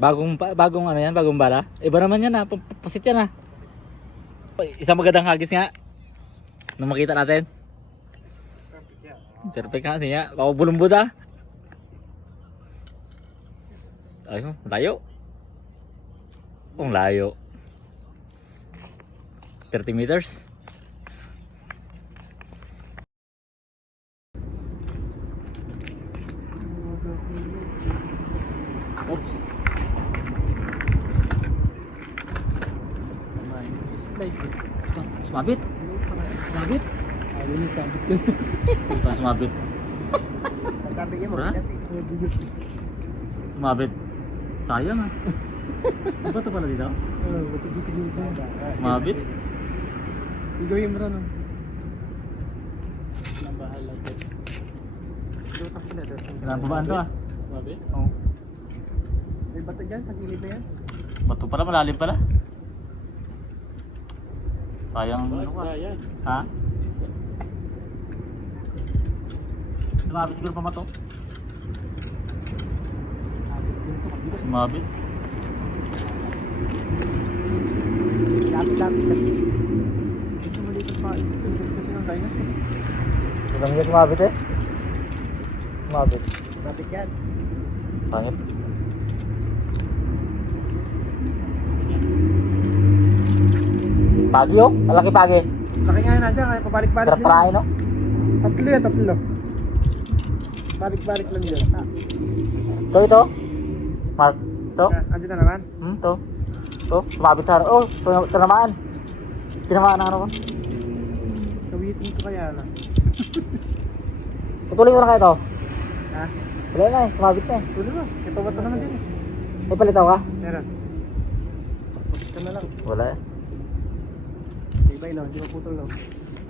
Bagong ano yan, bagong bala. Iba naman yan pasit yan Isang magandang hagis nga. Nung makita natin. Perfect nga siya. Baka bulumbod Ayun, layo. Ang layo. 30 meters. Oops. Sumabit. Sumabit. Ayun yung sabit ko. Bukan sumabit. Sabi niya mo. Sumabit. Sayang Ano ba ito pala dito? Ba't ito sige ito? Sumabit. Igawin mo rin Nabahala siya. Lutak sila doon. Pinapabaan to Sumabit? Oo. May bato dyan sa gilid na yan? Bato pala, malalim pala. Sayang Ha? Sumabit siguro pa mato. Sumabit. Lapit-lapit kasi. Ito maliit pa. Ito kasi ng dinosaur. Walang niya sumabit Sumabit. Lapit yan. Pangit. Pagi malaki pagi. Laki nga na dyan, kaya pabalik-balik Sarap parahin Tatlo yan, tatlo. Balik-balik lang yun. Ito. Mark. Ito. Andyan na naman. Ito. Ito. Sumabit sa harap. Tinamaan. Tinamaan ng ano ko. Sawitin ko kaya na. Patuloy mo na kayo ito. Ha? Wala na sumabit na Tuloy mo. May pabato naman din May palitaw ka? Meron. Ito na lang. Wala Ibay no, hindi maputol no.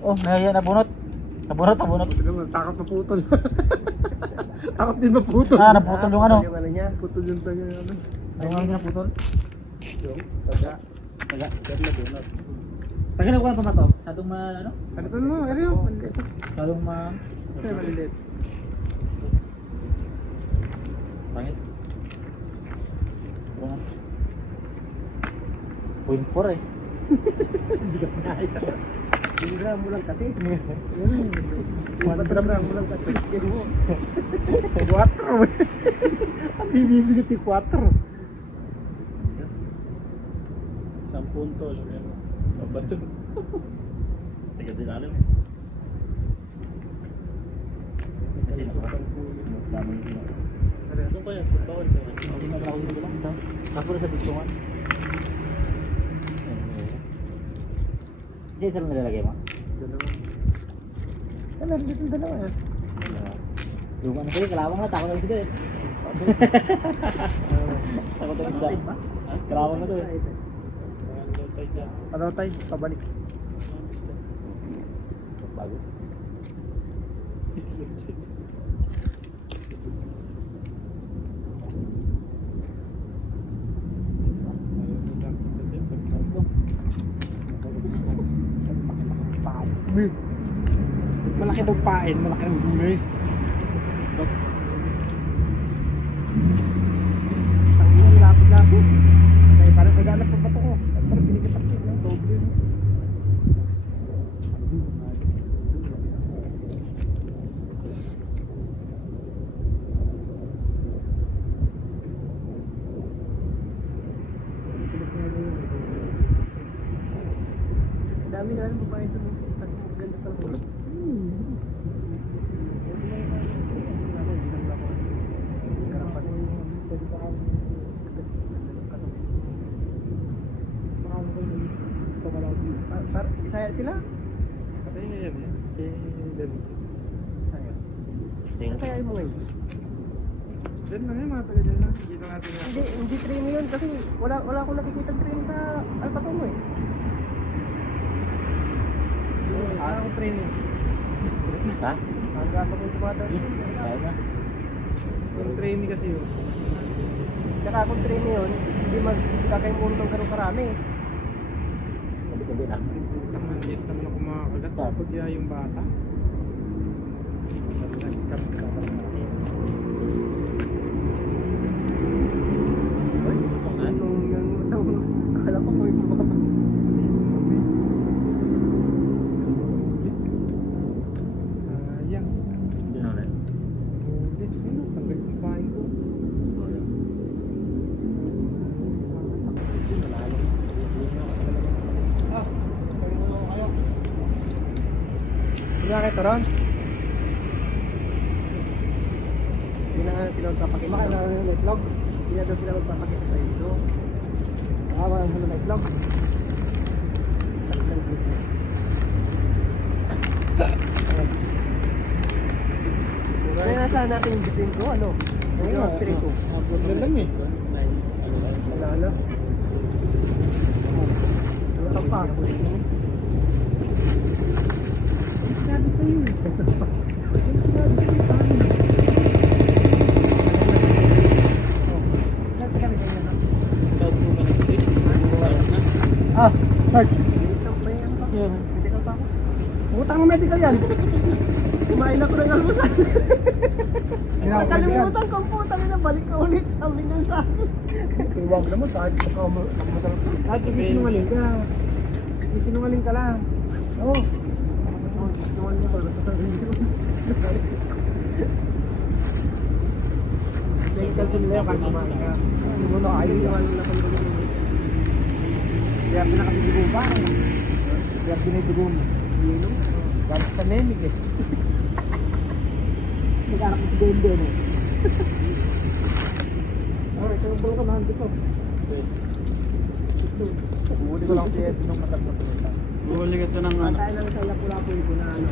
Oh, nabunot. Nabunot. Putol naman, takot maputol. Takot din maputol. Naputol yung ano. Yung ano niya, putol yung taga ano. Ano nga naputol? Yung taga. Taga. Taga na donut. Taga na ko pa mato. Sadong ano? Ano to mo? Ano yun? Malilit. Sadong Ay, malilit. Pangit. 0.4 Hindi ka pinahita. Gram mo lang kasi. Gram mo lang kasi. 4. Ang bibigit si 4. 10 punto. Babato. Taga din alam Ano pa yan? Bawal ka yan. Hindi na ako nila lang. Tapos sa bitungan. Isa lang nilalagay mo? Ano, dito yung dalawa yan. Yung ano sa'yo, kalawang na. Takot na sila Takot na sila. Kalawang na to Ano tayo? Pabalik. Bago. Malaki daw pain, malaki ang gulay. Ang ina, lapit-lapit. Kaya parang naghanap ng bato ko. Parang pinigatan ko ng doble. Dami na rin babae ito. Ganda talaga. Saya sila? Katay nga yan Saya. Kaya mo ngayon? Diyan na mga taga dyan na. Dito natin yan. Hindi train yun kasi wala akong nakikita train sa Alpatomo akong train yun. Ha? Ang gato kong tumata. Kaya na. Yung training kasi yun. Tsaka kung training yun, hindi magkakain mo ng ganun karami. Hindi na. Maliit naman ako makakagat. Kapag yung bata. Scam ka. Nakita ron? Hindi na nga sila magpapakita. Maka na yung itlog. Hindi na daw sila magpapakita sa ito. Wala na itlog. Kaya nasa natin yung between ko, ano? Yung 3-2. Wala lang eh. Wala na. Wala pa. Sabi sa'yo eh. Pesas pa. Ah, Mark. Medical pa ako. Utang mo medical yan. Kumain ako ng almusal. Nakalimutan ko po, tayo na balik ka ulit. Sabi nga sa akin. Tuwag naman, kahit masarap. Kahit sinungaling ka. Sinungaling ka lang. Oo. Sinungaling ka, basta sa sarili ko. Medical ko nila kahit kumain ka. Hindi mo na ayaw yung ano na pag-ulit. Kaya pinakasidigo ba? Kaya pinidigo mo. Galit ka nemig eh. Nag-anak mo si Dende eh. Alright, so yung ka nahan dito. Huli ko lang si Ed nung matag na pumunta. Huli ka ito ng ano. Tayo lang sa Lapu-Lapu ko na ano.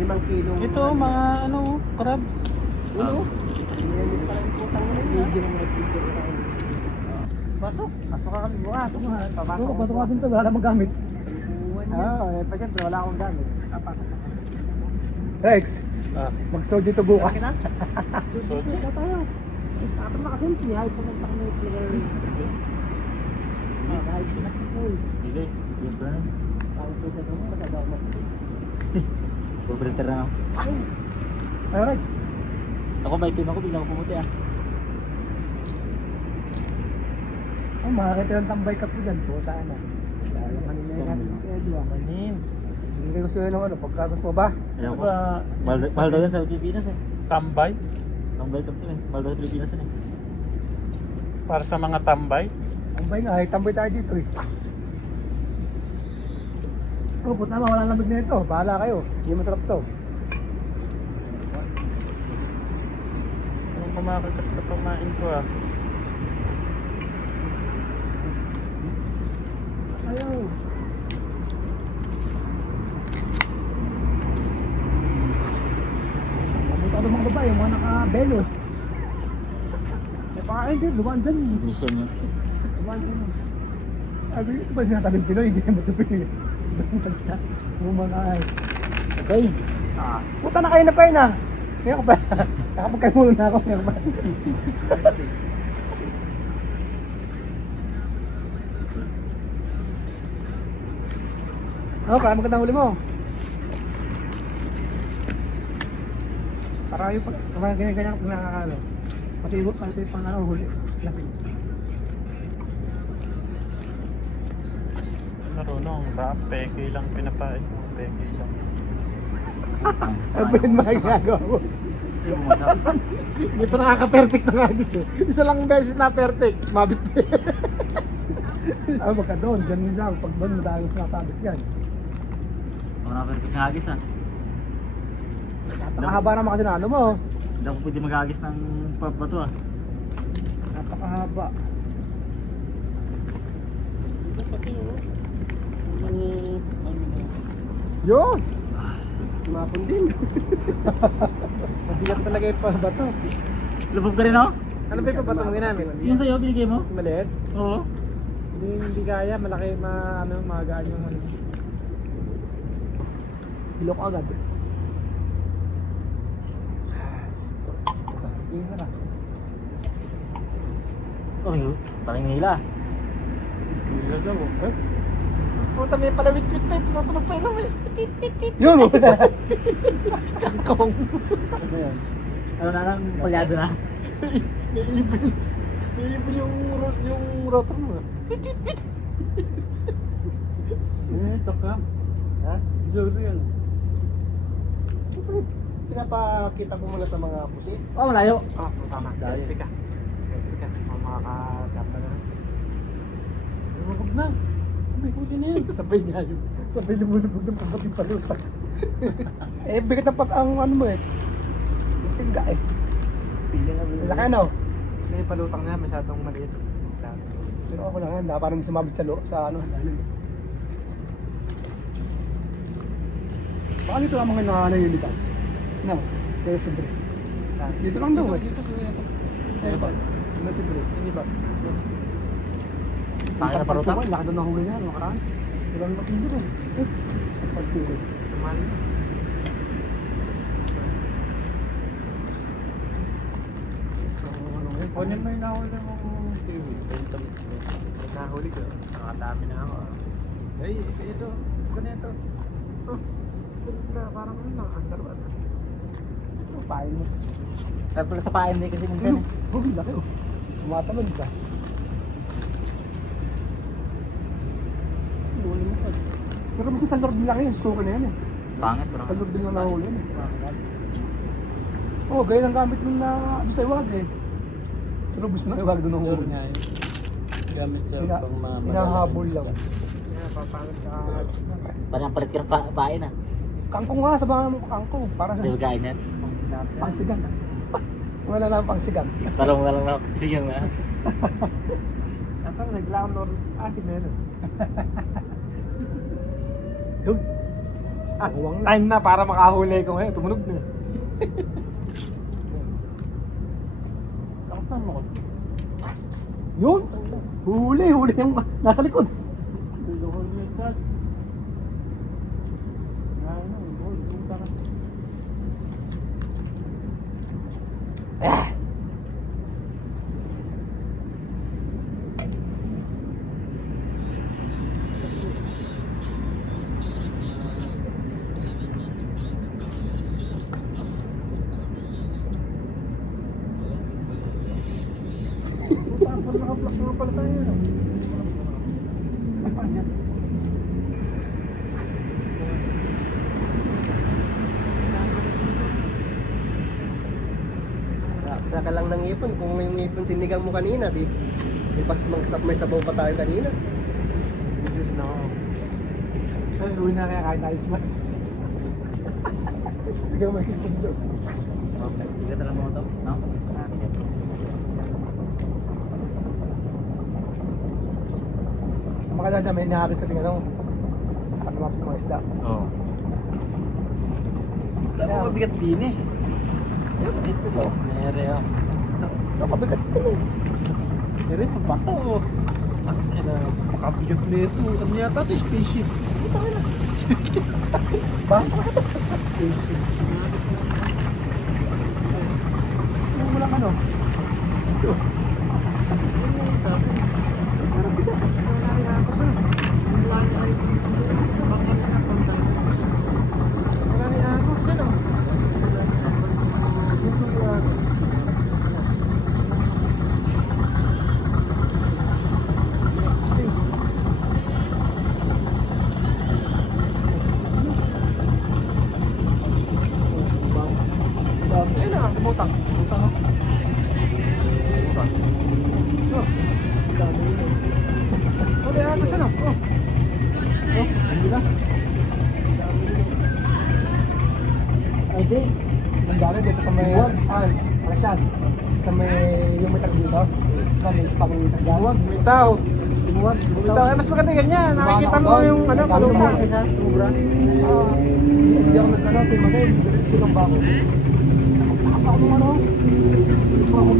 5 kilong. Ito, mga ano, crabs. Ulo? Nililis ka lang yung putang mo na yun. Video ng mga video ko tayo. Pasok. Pasok ka kami bukas. Pasok ka din ito. Wala magamit. Eh pa siyempre wala akong gamit. Rex, mag-sold dito bukas. Sold? Tayo. Ako nakasunti. Hayop pa magpakamay. Kahit sinakipol. Sige, yung pa na. Kahit po sa doon, masagaw mo. Operator na ako. Ay, Rex. Ako may team ako, bigla ako pumuti ah. Oh, makakita yung tambay ka po dyan. Puta na. Dahil kanina yung natin si Edu. Manin. Hindi ko sa'yo ng ano, pagka gusto mo ba? Ayaw ko. Mahal daw yan sa Pilipinas eh. Tambay? Tambay tapos eh. Mahal daw sa Pilipinas yun eh. Para sa mga tambay? Tambay nga, ay tambay tayo dito eh. Oh, puta naman, walang lamig na ito. Bahala kayo. Hindi masarap to. Anong kumakagat sa pamain ko ah? Ayaw. Pabuta ng mga babae, yung mga naka-belo. May pakain din, lumaan dyan. Gusto niya. Lumaan dyan. Sabi, ito ba sinasabing Pinoy? Hindi naman ito Pinoy. Ibang salita. Umangay. Okay. Puta na kayo na pa yun ah. Kaya ko ba? Nakapagkain muna na ako. Kaya ko ba? Oh, kaya magandang huli mo. Para yung pag ganyan-ganyan kung nakakalo. Pati yung pang ano, huli. Lasing. Marunong ba? Peke lang pinapain mo. Peke lang. Ano ba yun mga ginagawa mo? Hindi pa nakaka-perfect na nga gusto. Isa lang beses na perfect. Mabit pa yan. Baka doon. Ganun lang. Pag doon, madami sinasabit yan. Ako na perfect na hagis ah. Napakahaba naman kasi na ano mo. Hindi ako pwede mag-hagis ng bato ah. Napakahaba. Ito kasi oh. Yun! Mapon din. Mabiyak talaga yung pabato. Lubog ka rin oh? Ano ba yung pabato mo ginamit? Yung sa'yo, binigay mo? Maliit? Oo. Hindi kaya. Malaki, magaan yung ano. Hilok agad. Tingin ka na. Oh, yun. Paking nila. Hila daw oh. Puta, may palawit-wit-wit. Tumatulog pa yun. Yun! Kakong. Ano yan? Ano na lang, palyado na. Iibin yung rotor mo. Ito ka. Ha? Jolo yan. Siyempre, pinapakita ko muna sa mga pusi. Oh, malayo. Tama. Teka. Makakakata na. Huwag na. May huli na yan. Sabay niya yun. Sabay lumulubog ng pabating palutak. Eh, bigat ng pag ang ano mo eh. Yung tingga eh. Laki ano? Hindi yung palutang niya, masyadong maliit. Pero ako lang yan, parang sumabit sa sa ano. Baka dito lang mga nangyayalitas. No, pero siyempre. Dito lang daw eh. Dito ba? Ano siyempre? Hindi ba? Pangit na parutak. Laki doon nahuli niya, makaraan. Walang matindi rin. Pagtulog. Tumali na. Kunin mo yung nahuli mo kiwi. Nahuli ko. Nakatami na ako. Ay, ito. Ganito. Parang ano lang. Ang darwan. Pain mo. Kaya pala sa pain din kasi minsan eh. Huwag laki oh. Tumatalon ka. Huli mo pa. Pero kasi sa lord din lang yun, suka na yan eh. Pangit bro. Sa lord din lang nahuli yun eh. Oo, gaya ng gamit nung na doon sa iwag eh. Sa lubos mo na iwag doon ang huli. Gamit sa Hinahabol lang. Yeah, papalit ka. Parang palit ka ng pain ah. Kangkong nga, sabahan mo kangkong. Para Di ba kain yan? pangsigang. Wala na ang pangsigang. Parang walang na. Sige nga. Parang naglamor. Akin na yun. Yun. Huwag na. Time na para makahuli ko ngayon. Tumunog na. Kamusta mo ko? Yun. Huli yung nasa likod. Ah. Naka-flash nga pala tayo. Saka lang ng ipon. Kung yung ipon sinigang mo kanina, di pas may sabaw pa tayo kanina. No. Ay, uwi na kaya kahit ayos ba? Ikaw may ipon doon. Okay. Sige talaga mo ito. No? Ang maganda dyan, may inahabit sa tingnan mo. Pag lumapit ng mga isda. Oo. Kaya, Mabigat din eh. Ito. Nere oh. nakabigat ito eh. Nere pagbato oh. Makabigat na ito. Ano yata ito? Spaceship. Ba? Ano mo lang ano? Ito. Butang. Butang oh. Butang. Oh. Oh, di ako sana. Oh. Oh, hindi na. Ay, di. Mandala dito sa may... Alakad. Sa may... Yung may tag dito. Sa may pang tagawag. May tao. Bitaw. Mas maganda ganyan. Nakikita mo yung ano, palutang. Sobra. Hindi ako nagkala. Magay. Silang bako. Ako nung ano? Ako.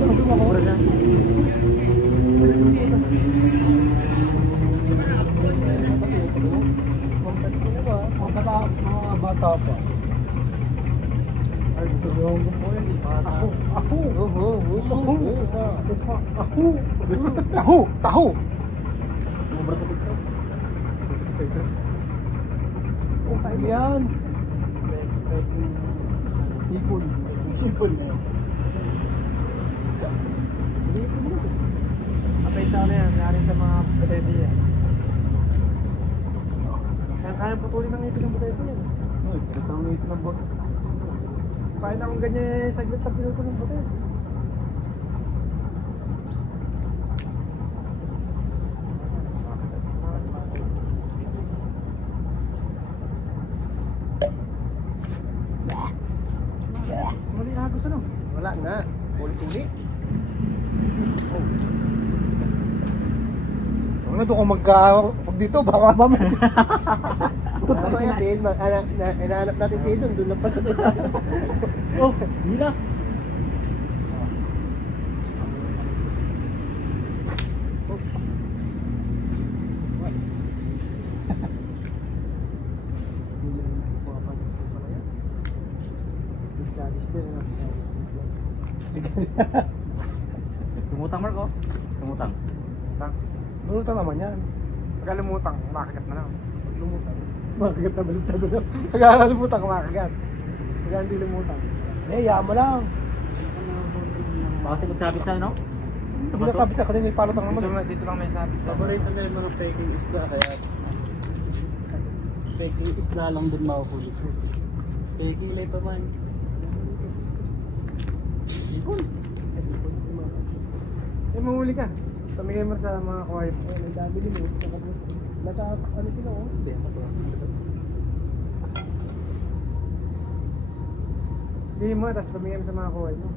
Mga bata pa. Ay, gusto nyo po yun. Taho! Oh, kaya yan. Ipon. Ipon na yan. Patay sa ano yan. Nari sa mga butete yan. Kaya putulin ng ipin ng butete yan. Ay, pinatang na ito ng bot. Kaya na kung ganyan saglit na pinuto ng butete. Wala nga. Ulit-ulit. Ano doon kung pag dito, baka mamaya. Mamaya din, hinahanap natin si Edon, doon lang pala. Oh, hindi na. Tumutang Mark oh. Tumutang. Lumutang naman yan. Pagka lumutang, makakat na lang. Lumutang. Makagat na baliktad na. Pagka lumutang, makagat. Pagka hindi lumutang. Yama lang. Baka sinagsabi sa'yo no? Hindi na sabi ka kasi may palutang naman. Dito lang may sabi. Paborito na yung mga faking isda kaya faking isda lang din makukulit ko. Faking ilay pa man. Ipon. Mahuli ka. Tumigay mo sa mga kuhay mo. May dami din mo. Nasa ano sila oh? Hindi, hindi mo, tapos tumigay mo sa mga kuhay mo.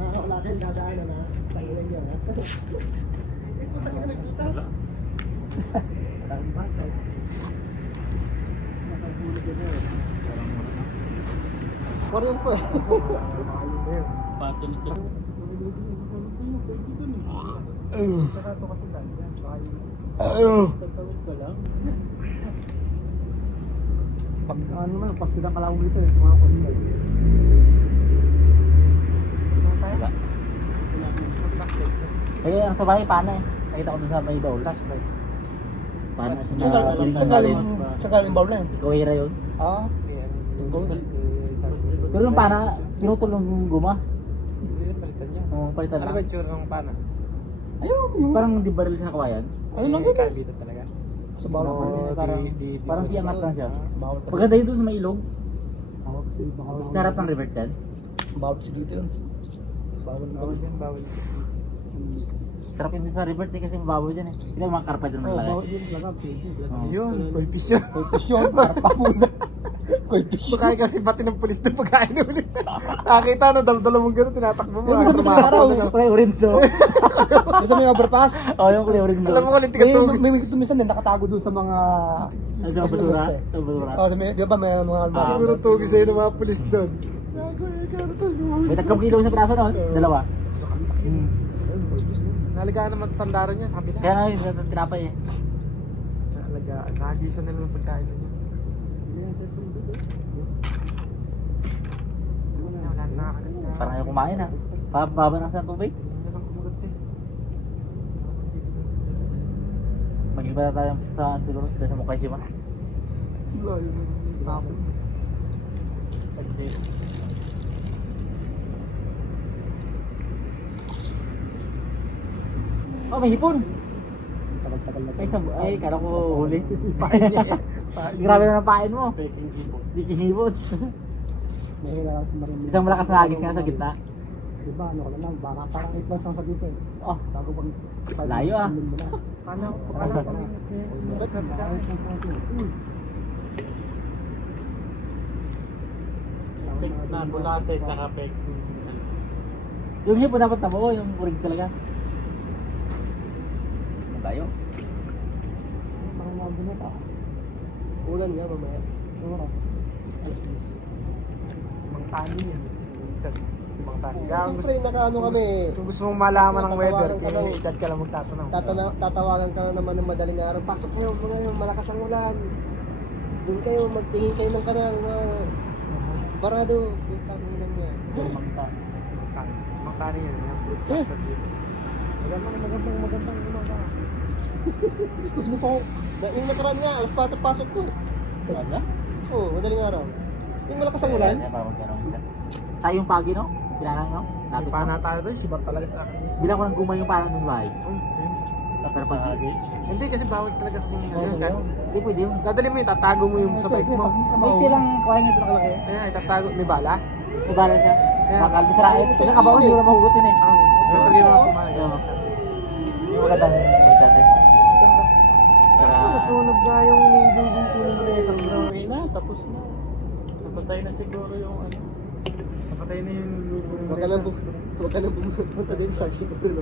Wala kayong dadaan na tangilan niya, ha? Putang ina, nagkitas. Ang bata. Nakahulog yun eh. Parang po. Pato nito. Saka ito kasi dahil yan. Tagtawid ka lang. Pag ano naman, pas kita kalawang dito eh. Mga kusingal. Wala. Kaya ang sabay paano eh. Nakita ko dun sa may bowl. Flashlight. Paano Sa galing bowl na yun. Ikaw hira yun. Ah. Pero yung pana, tinutulong yung guma. Palitan niya. Oo, palitan Ano lang. ba yung tsura ng pana? Ayun. Parang di baril siya kawayan. Ayun lang yun. Dito talaga. Sa bawal Oo, na parang siyangat lang siya. Bawal kasi. Paganda yun dun sa may ilog. Bawal kasi. Sa harap ng river dyan. Bawal kasi dito yun. Bawal na. Bawal yan, bawal. Sarap yun sa river kasi mababaw dyan eh. Sila yung mga karpa dyan Oh, malaki. bawal yun. Talaga, pwede. Oo. Yun, koi fish yun. Koi fish yun. Parpa muna. Koi fish yun. Pagkain kasi pati ng pulis na pagkain ulit. Nakakita no, dala mong gano'n, tinatakbo mo. Yung sabi ng araw. Kulay orange no? Yung sa may overpass. Oo, yung kulay orange no? Alam mo ulit, May tikatugod. may tumisan din nakatago doon sa mga Ano sa basura? Sa basura. Oh, sa may, di ba may mga Siguro tugi sa'yo ng mga pulis doon. May tagkam-kilo sa piraso no? Dalawa. Nalagaan naman tandaro niya, sabi na. Kaya nga yung tinapay eh. Nalagaan, nakagisan na naman pagkain na niya. Wala na nakakagat siya. Parang ayaw kumain ah. Pababa na sa tubig. Hindi lang kumugat eh. Mag-iba na tayong pistahan siguro dahil sa Mukay Shima. tapon. Oh, may hipon! Tagal-tagal na Ay, ay kala ko huli. Grabe na ng pain mo. Speaking hipon. Nahihila natin marinig. Isang malakas na agis nga sa gitna. Di ba, ano ka lang, baka parang 8 months lang sa dito eh. Oh, Bago pag... Layo ah. Sundin mo na. Paano ko Na bulate, tsaka pek. yung hipon dapat nabuo, yung urig talaga. Tayo. Parang nabun na pa. Ulan nga mamaya. Oo. Mang tani yan. Mang tani. Kaya kung Siyempre, nakaano kami. kung gusto mong malaman ng weather, Tatawagan ka lang. i-chat ka lang magtatanong. Tatawagan ka naman ng madaling araw. Pasok kayo mga malakas ang ulan. Doon kayo, magtingin kayo ng kanang barado. Putang ina niya. Mang tani yan. Yung broadcaster dito. Magandang umaga. Excuse me po. Yung nakaraan nga, alas 4 pasok ko. Talaga? Oo, madaling araw. Yung malakas ang ulan. Tayo yung pagi no? Pinanang no? May Lapit pana no? tayo doon, sibat talaga sa akin. Bilang ko ng gumay yung parang ng bahay. Pero pag Hindi kasi bawal talaga kasi hindi pwede yun. dadali mo yung tatago mo yung sa bike mo. May silang kaway nga ito nakalaki. Kaya itatago, may bala. Ibala siya. Kaya- Bakal, bisarain. Kasi kabawan, hindi mo na mahugutin eh. Pero talaga yung mga kumain. Oo. Yung magandang dati. Natunog nga yung nilibing tulong mo na isang bro. Okay na, tapos na. Napatay na siguro yung ano. Napatay na yung lupo ng Huwag ka na pumunta din sa siguro.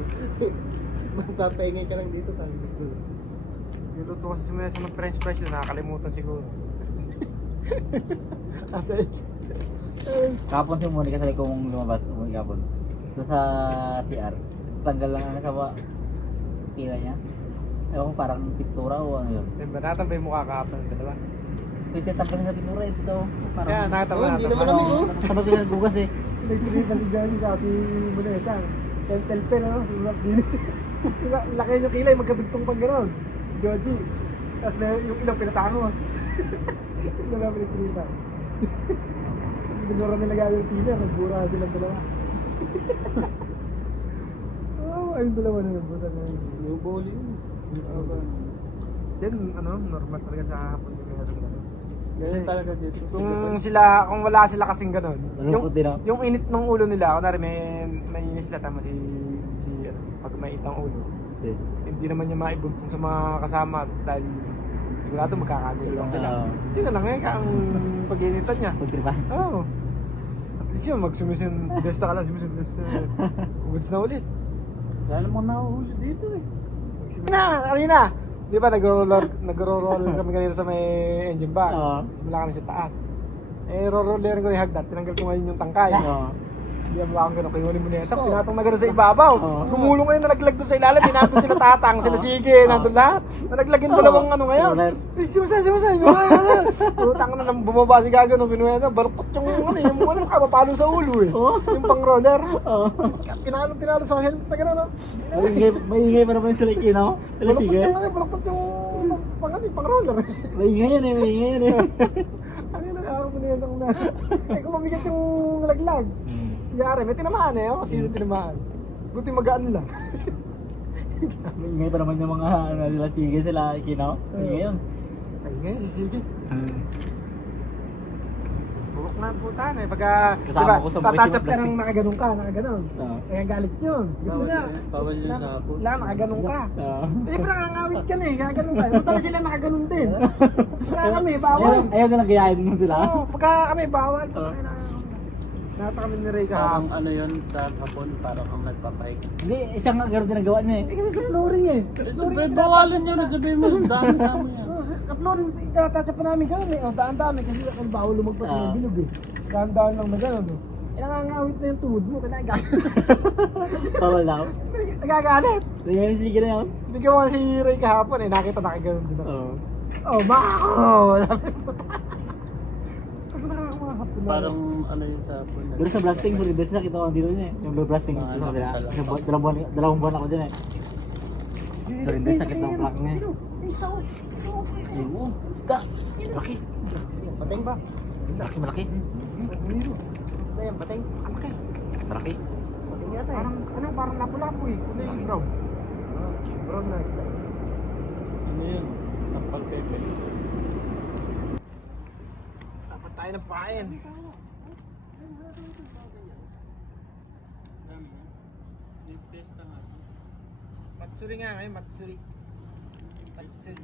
Magpapaingay ka lang dito sabi ko. Dito to kasi sumaya sa mag-french fries yun, nakakalimutan siguro. Kasi, Kapon si Monica sa kung lumabas, umuwi kapon. So sa CR, tanggal lang ang kawa pila niya. Ewan ko parang pintura o ano yun. yung banatan ba yung mukha kahapon ng dalawa? Pwede tanggalin sa pintura ito. Parang Kaya nakatawa Oh, hindi na. naman namin oh. sabag yung nagbugas eh. Nagtiripan si Johnny kasi Munesa. Tel-tel ano? Sulat din. Laki yung kilay, magkadugtong pang gano'n. Joji. Tapos yung ilang pinatangos. Yung nalang pinagtiripan. Binura nila yung tiner, nagbura silang dalawa. Oh, ayun dalawa na nagbuta na yun. Yung bowling. Yan, ano, normal talaga sa hapon yung meron gano'n. Ganyan talaga dito. Kung wala sila kasing gano'n, Malungkot din ako. yung init ng ulo nila, kunwari may naiinis sila, tama si ano, pag may itang ulo, hindi naman niya maibuntun sa mga kasama dahil sigurado magkakagulo lang sila. Hindi na lang ngayon ang pag-iinitan niya. Pagtripahan. Oo. At least yun, magsumisin, besta ka lang, sumisin, goods na ulit. Lalo mo nahuhuli dito eh. Kanina! Di ba nag-roll kami kanina sa may engine bar? Oo. Simula kami sa taas. Eh, roll-rollerin ko yung hagdat, tinanggal ko ngayon yung tangkay. Oo. Hindi ang makang gano'n, kinunin mo niya. Tinatong na gano'n sa ibabaw. Oo. Gumulong ngayon, nalaglag doon sa ilalim. Nandun sila tatang, sila sige, nandun lahat. Nalaglag yung dalawang ano ngayon. Simusan. Utang na nang bumaba si Gaga nung kinuha na. Balukot yung ano, kapapalo sa ulo eh. Oo. Yung pang-roller. Oo. Pinalo sa helmet na gano'n. no? Maingay pa naman sila ikinaw. Sila sige. Balukot yung pang-roller. Maingay yan eh. Ano yung nakakapag mo na yan na. Eh, kung mabigat yung laglag. Yari, may tinamaan eh. Kasi yung tinamaan. Buti magaan lang. Maingay pa naman yung mga ano nila sige sila ikinaw. Maingay yun. Ay, ngayon, sige. Burok na ang puta na eh. Pagka, Kasama ko sa tatatap buhay ka plastic. ng nakaganon ka, nakaganon. Oo. Kaya galit yun. Gusto na. Bawal yun sa hapon. Wala, nakaganon ka. Oo. Siyempre nakangawit ka na eh, gaganon ka. Buta na sila nakaganon din. Pagka kami, bawal. Ayaw na lang gayahin mo sila. Oo, pagka kami, bawal. Oo. Nata kami ni Ray Parang kahapon. ano yun sa hapon, parang ang nagpapaik. Hindi, isang nga gano'n din ang gawa niya eh. Eh kasi sa flooring eh. Sabi, bawalan nyo na sabihin mo, dami-dami yan. Sa flooring, itatasa pa namin gano'n eh. O, daan-dami kasi kung bawal lumagpas ng bilog eh. Daan-daan lang na gano'n eh. Eh nangangawit na yung tuhod mo, kinagalit. Bawal daw. Nagagalit. Maingay yung sige na yun. Hindi ka mga si Ray kahapon eh, nakita nakaganon din ako. Oo. Oh, mako! Kasi nakakahapon na. Parang ano yun sa hapon. Pero sa blasting, sorry, best nakita ko dito niya eh. Yung blue blasting. Mga Sa kabila. anak, Sa dalawang buwan ako dyan eh. Sorry, best nakita ko plak niya eh. Oo, isda. Malaki. Pateng ba? Malaki. Ano yan, pateng? Malaki. Malaki. Pateng yata eh. Parang lapu-lapu eh. Kulay brown. Brown na isda. Ano yun? Napagpepe. Dapat tayo ng pain. Yung testa nga. Matsuri nga ngayon, matsuri. Matsuri.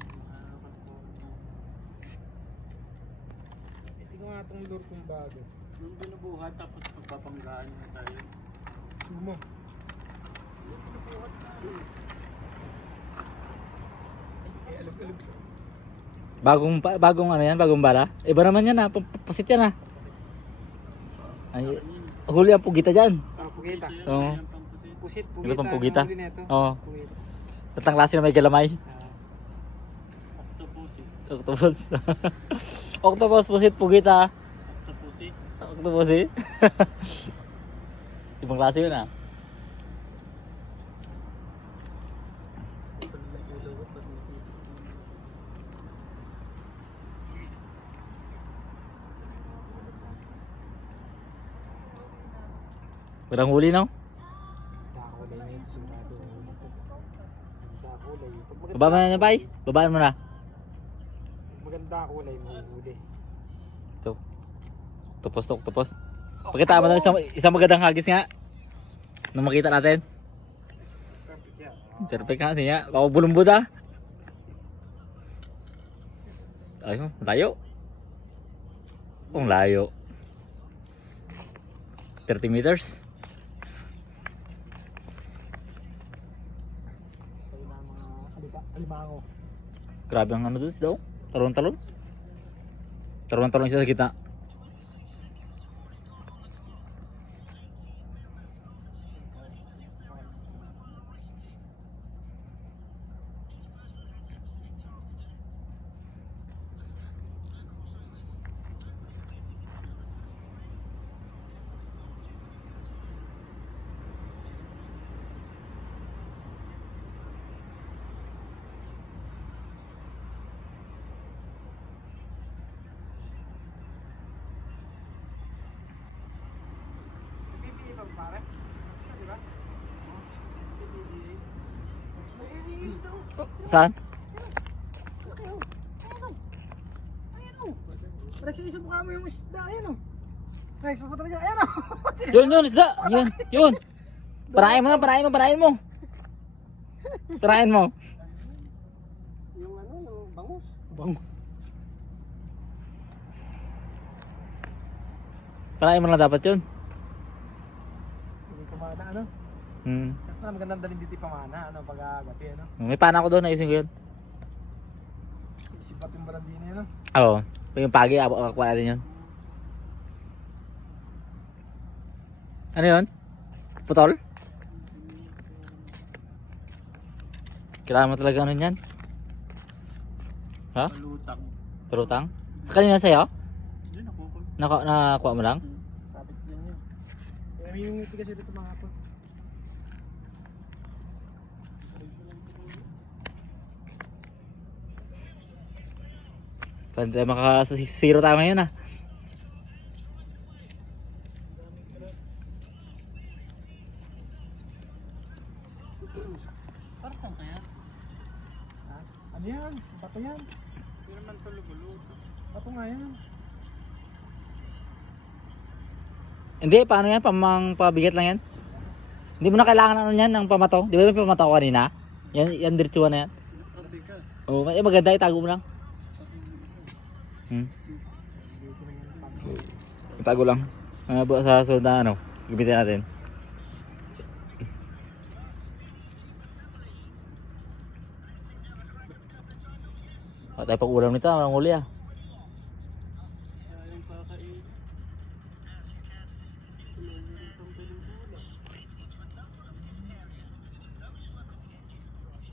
Ito nga itong lure kong bago. Yung binubuhat tapos pagpapanggaan nyo tayo. Sumo. Bagong ano yan, bagong bala. Iba naman yan ah, pasit yan ah. Ay, huli ang pugita dyan. Pugita. Oo. Pusit, pugita. Ito pang pugita. ang huli nito. Oo. Pugita. Tatang klase na may galamay. Octopussy. Octopus. Octopus, pusit, pugita. Octopussy. Octopus eh. Ibang klase yun ah. Pag may ilaw ko, pag nakita. Walang huli no? Nakakulay na yun, sigurado. Maganda kulay. Pag Baba mo na niya, bay. Babaan mo na. maganda kulay, may huli. Ito. Octopus. Pakita mo na isang magandang hagis nga. Nung makita natin. Perfect yan. Perfect nga siya. Baka bulumbod ah. Ayun, layo. Ang layo. 30 meters. Tayo na mga alimango. Grabe ang ano doon daw. Talon-talon. Talon-talon siya sa kita. PPE pa pare? Di ba? Saan? Rex, isa mukha mo yung isda. Ayan o. Rex, pa talaga. Ayan o. Yun, isda. Yun. Parahin mo. Parahin mo. Yung ano, yung bangus. Bango. Parahin mo lang dapat yun. Hindi pamana, ano? Magandang dalhin dito yung pamana, ano? Pag-agati, ano? May pana ko doon. Ayusin ko yun. Isipat yung barandina, ano? Oo. Yung pagi, akakuha natin yun. Ano yun? Putol? Kailangan mo talaga ano yan? Ha? Malutang. Perutang? Sa kanina sa'yo? Hindi, nakukul. Nakuha mo lang? Sabit yan yun. Kaya may yung ngiti kasi dito mga hapon. Pwede tayo makasiro tayo ngayon ah. Para saan kaya? Ha? Ano yan? Bato yan. Hindi naman ito lubuluto. Bato nga yan. Hindi, paano yan? Pabigat lang yan? Hindi mo na kailangan ano yan ng pamato? Di ba may pamato ko kanina? Yan diretsuhan na yan. Oo, maganda, itago mo lang. Itago lang. Sa sunod na ano, gamitin natin. Wala tayo pag-ulam nito, walang huli ah.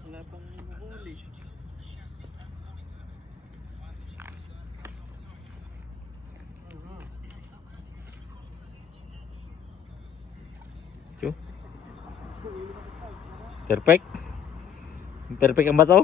Wala pang huli. Perfect. Perfect ang bato.